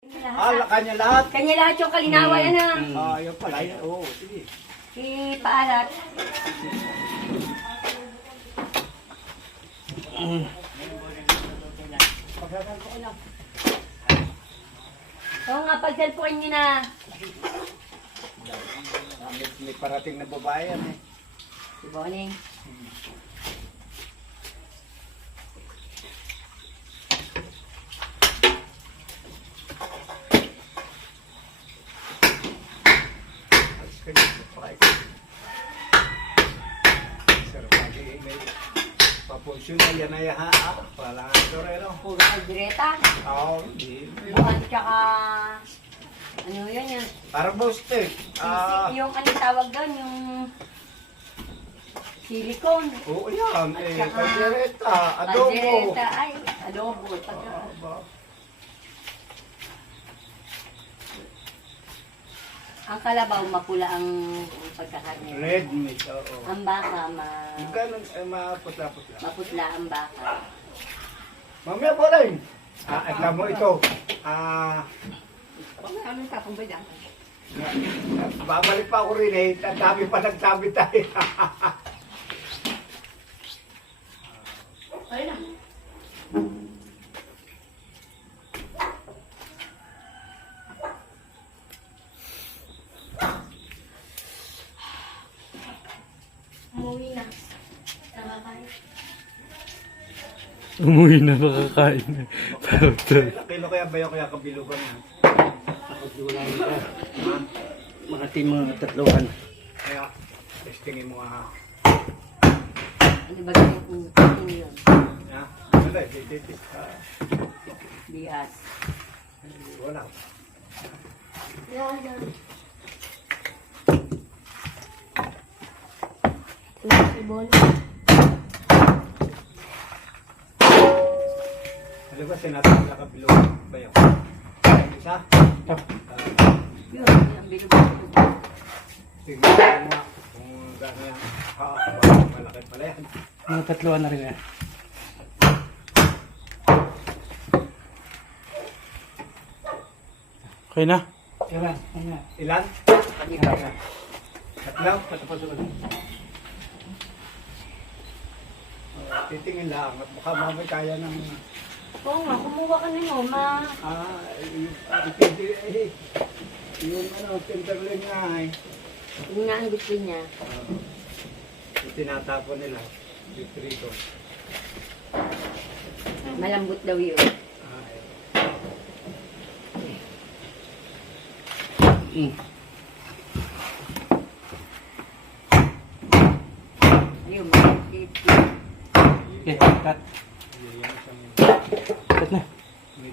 Kanya lahat. Kanya lahat yung kalinawa yan ha. Ayun pala. Oo, sige. Ipaalat. Oo nga, pag-cellphone nyo na. May parating na babae yan eh. Si Boning. Papulsyon na yan ay wala nga ito rin. Puro kaldereta. Oo, hindi. Bukan tsaka... Ano yun yan? Parang boosted. Yung ano tawag doon, yung... Silicone. Oo yan, At eh. saka- Kaldereta, adobo. Kaldereta, ay, adobo. Aba. Ang kalabaw, mapula ang pagkakarne. Red meat, oo. Ang baka, Ganun, maputla-putla. maputla ang baka. Mamaya po rin. Alam mo ito. Anong tapong ba dyan? Babalik pa ako rin eh. Tatabi pa nagtabi tayo. Ayun na. Umuwi na. Nakakain. Umuwi na makakain na. Kilo kaya bayo kaya kabilugan na. Pagdulan ka. Makati mga tatluhan. Kaya, testingin mo nga. Ano ba yung yun? Ha? Wala, titis. Bias. Wala. Ano ba sinasabi na kabilugan bayo? Isa? Yun, yung bilog-bilog. Tingnan mo nga kung gano'n malaki pala yan. Mga tatluhan na rin eh. Okay na? Ilan? Ano? Ilan? Tatlo? Titingin lang at baka mamay kaya ng... Oo nga, kumuha ka na mo, ma. Yung tenderloin nga eh. Yun nga ang gusto niya. Yung tinatapon nila. Dito. Malambot daw yun. Ayun, malambot. Okay, cut. Cut na.